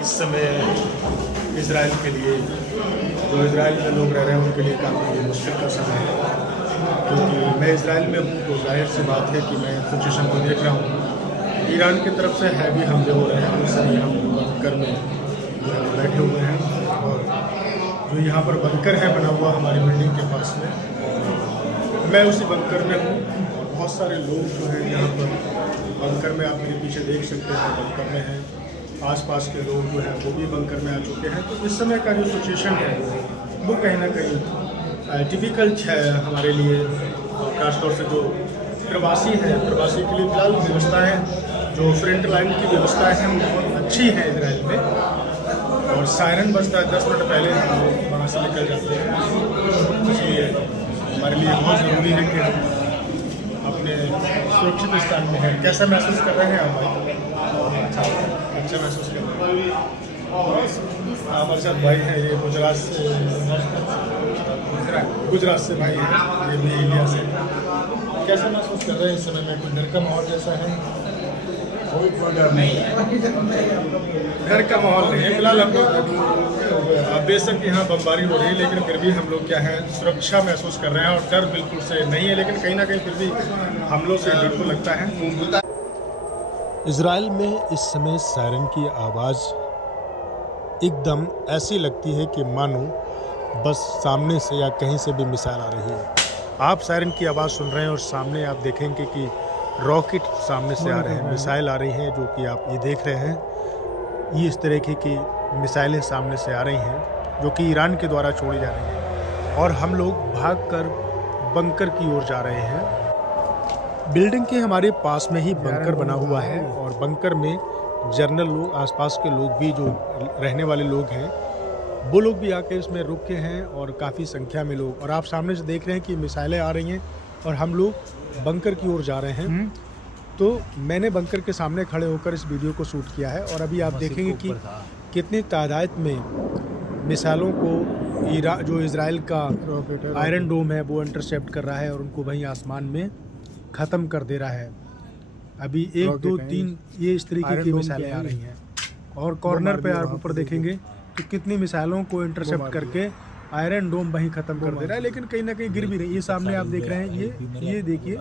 इस समय इज़राइल के लिए, जो इज़राइल में लोग रह रहे हैं उनके लिए काफ़ी मुश्किल का समय है, क्योंकि मैं इज़राइल में हूँ तो जाहिर सी बात है कि मैं सिचुएशन को देख रहा हूँ। ईरान की तरफ से हैवी हमले हो रहे हैं, उस समय हम बंकर में जो है बैठे हुए हैं, और जो यहाँ पर बंकर है बना हुआ हमारी बिल्डिंग के पास में, मैं उसी बंकर में हूँ। और बहुत सारे लोग जो हैं यहाँ पर बंकर में, आप मेरे पीछे देख सकते हैं, बंकर में हैं। आसपास के लोग जो हैं वो भी बंकर में आ चुके हैं। तो इस समय का जो सिचुएशन है वो कहीं ना कहीं टिपिकल है हमारे लिए, खासतौर से जो प्रवासी हैं, प्रवासी के लिए फिलहाल व्यवस्था है, जो फ्रंट लाइन की व्यवस्था है वो बहुत अच्छी है इजराइल में। और सायरन बजता है 10 मिनट पहले हम लोग वहाँ से निकल जाते हैं, इसलिए हमारे लिए बहुत ज़रूरी है कि हम अपने सुरक्षित स्थान में हैं। कैसा महसूस कर रहे हैं आप भाई? अच्छा महसूस कर रहे हैं। हमारे साथ भाई हैं, ये गुजरात से भाई हैं, ये भी इंडिया से। कैसा महसूस कर रहे हैं इस समय में? कोई डर का माहौल जैसा है? कोई डर नहीं है। डर का माहौल नहीं है फिलहाल। हम लोग बेशक यहाँ बमबारी हो रही है, लेकिन फिर भी हम लोग क्या है, सुरक्षा महसूस कर रहे हैं, और डर बिल्कुल से नहीं है, लेकिन कहीं ना कहीं फिर भी हमलों से डर तो लगता है। इज़राइल में इस समय सायरन की आवाज़ एकदम ऐसी लगती है कि मानो बस सामने से या कहीं से भी मिसाइल आ रही है। आप सायरन की आवाज़ सुन रहे हैं और सामने आप देखेंगे कि रॉकेट सामने से आ रहे हैं, मिसाइल आ रही हैं, जो कि आप ये देख रहे हैं। ये इस तरीके की मिसाइलें सामने से आ रही हैं जो कि ईरान के द्वारा छोड़ी जा रही हैं, और हम लोग भागकर बंकर की ओर जा रहे हैं। बिल्डिंग के हमारे पास में ही बंकर बना हुआ है, और बंकर में जनरल लोग, आसपास के लोग भी, जो रहने वाले लोग हैं, वो लोग भी आके इसमें रुक के हैं, और काफ़ी संख्या में लोग। और आप सामने से देख रहे हैं कि मिसाइलें आ रही हैं और हम लोग बंकर की ओर जा रहे हैं। तो मैंने बंकर के सामने खड़े होकर इस वीडियो को शूट किया है, और अभी आप देखेंगे कि कितनी तादाद में मिसाइलों को जो इज़राइल का आयरन डोम है वो इंटरसेप्ट कर रहा है, और उनको वहीं आसमान में ख़त्म कर दे रहा है। अभी 1 2 3 ये इस तरीके की मिसाइलें आ रही हैं, और कॉर्नर पे आप ऊपर देखेंगे तो कितनी मिसाइलों को इंटरसेप्ट करके आयरन डोम वहीं ख़त्म कर दे रहा है, लेकिन कहीं ना कहीं गिर भी रही है। ये सामने आप देख रहे हैं, ये देखिए,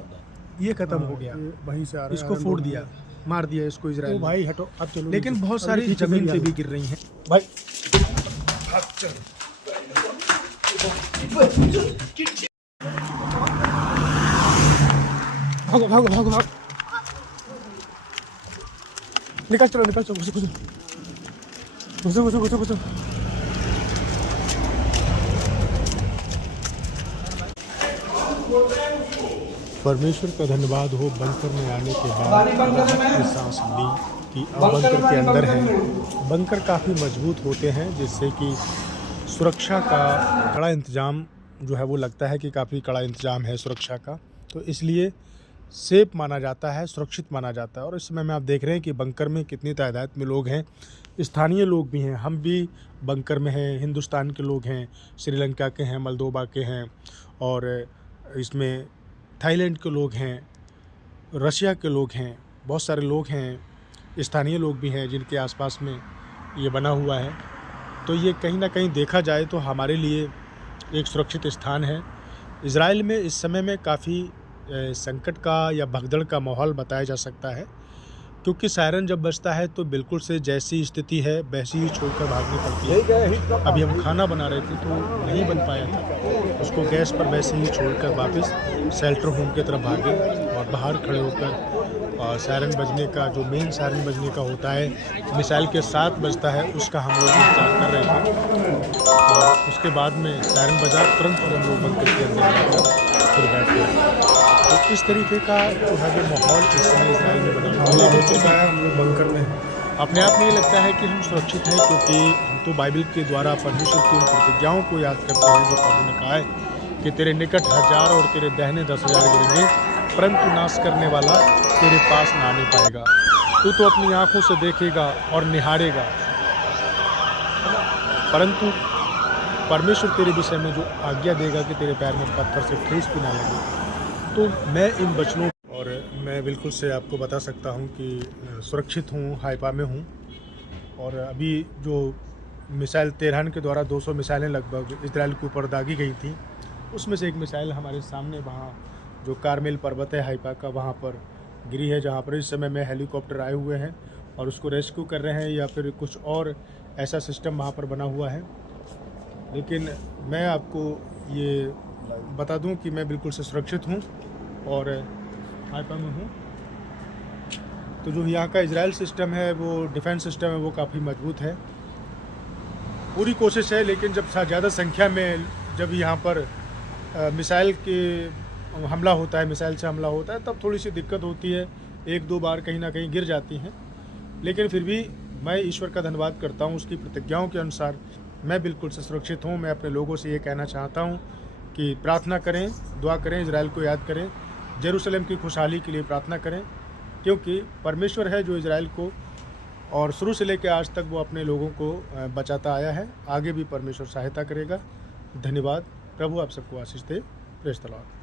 ये ख़त्म हो गया, वहीं से आ रहा है, इसको फोड़ दिया, मार दिया इसको इजराइल। भाई हटो अब चलो। लेकिन बहुत सारी ज़मीन पे भी गिर रही हैं भाई। भागो भागो भागो भागो, निकल चलो, घुसो घुसो घुसो घुसो घुसो। परमेश्वर का धन्यवाद हो, बंकर में आने के बाद सांस ली कि अब बंकर के अंदर है। बंकर काफ़ी मजबूत होते हैं, जिससे कि सुरक्षा का कड़ा इंतज़ाम जो है वो लगता है कि काफ़ी कड़ा इंतज़ाम है सुरक्षा का, तो इसलिए सेफ माना जाता है, सुरक्षित माना जाता है। और इस समय में आप देख रहे हैं कि बंकर में कितनी तादाद में लोग हैं, स्थानीय लोग भी हैं, हम भी बंकर में हैं, हिंदुस्तान के लोग हैं, श्रीलंका के हैं, मोल्दोवा के हैं, और इसमें थाईलैंड के लोग हैं, रशिया के लोग हैं, बहुत सारे लोग हैं, स्थानीय लोग भी हैं जिनके आसपास में ये बना हुआ है। तो ये कहीं ना कहीं देखा जाए तो हमारे लिए एक सुरक्षित स्थान है। इज़राइल में इस समय में काफ़ी संकट का या भगदड़ का माहौल बताया जा सकता है, क्योंकि सायरन जब बजता है तो बिल्कुल से जैसी स्थिति है वैसी ही छोड़कर भागनी पड़ती है। अभी हम खाना बना रहे थे तो नहीं बन पाया था, उसको गैस पर वैसे ही छोड़कर वापस शेल्टर होम की तरफ भागे, और बाहर खड़े होकर सायरन बजने का, जो मेन सायरन बजने का होता है, मिसाइल के साथ बजता है, उसका हम लोग इंतजार कर रहे थे। और उसके बाद में सायरन बजा, तुरंत हम लोग बंकर के अंदर जाकर फिर बैठ गए। तो इस तरीके का जो है वो माहौल इस समय इज़राइल में बना हुआ है। हम लोग बंकर में हैं। अपने आप में ये लगता है कि हम सुरक्षित हैं, क्योंकि हम तो बाइबल के द्वारा परमेश्वर की उन प्रतिज्ञाओं को याद करते हैं जो प्रभु ने कहा है कि तेरे निकट 1000 और तेरे दाहिने 10,000 गिरेंगे, परंतु नाश करने वाला तेरे पास ना आने पाएगा। तू तो अपनी आंखों से देखेगा और निहारेगा, परंतु परमेश्वर तेरे विषय में जो आज्ञा देगा कि तेरे पैर में पत्थर से ठेस भी ना लगे। तो मैं इन बचनों, और मैं बिल्कुल से आपको बता सकता हूं कि सुरक्षित हूं, हाइफा में हूं, और अभी जो मिसाइल तेहरान के द्वारा 200 मिसाइलें लगभग इजराइल के ऊपर दागी गई थी, उसमें से एक मिसाइल हमारे सामने वहाँ जो कारमेल पर्वत है हाइपा का, वहाँ पर गिरी है, जहाँ पर इस समय में हेलीकॉप्टर आए हुए हैं और उसको रेस्क्यू कर रहे हैं या फिर कुछ और ऐसा सिस्टम वहाँ पर बना हुआ है। लेकिन मैं आपको ये बता दूं कि मैं बिल्कुल से सुरक्षित हूँ और हाइपा में हूँ। तो जो यहाँ का इजराइल सिस्टम है, वो डिफेंस सिस्टम है, वो काफ़ी मजबूत है। पूरी कोशिश है, लेकिन जब ज़्यादा संख्या में जब यहाँ पर मिसाइल के हमला होता है, मिसाइल से हमला होता है, तब थोड़ी सी दिक्कत होती है, एक दो बार कहीं ना कहीं गिर जाती हैं। लेकिन फिर भी मैं ईश्वर का धन्यवाद करता हूँ, उसकी प्रतिज्ञाओं के अनुसार मैं बिल्कुल से सुरक्षित हूँ। मैं अपने लोगों से ये कहना चाहता हूँ कि प्रार्थना करें, दुआ करें, इजराइल को याद करें, जेरूसलम की खुशहाली के लिए प्रार्थना करें, क्योंकि परमेश्वर है जो इजराइल को और शुरू से लेकर आज तक वो अपने लोगों को बचाता आया है। आगे भी परमेश्वर सहायता करेगा। धन्यवाद। प्रभु आप सबको आशीष दे। Praise the Lord.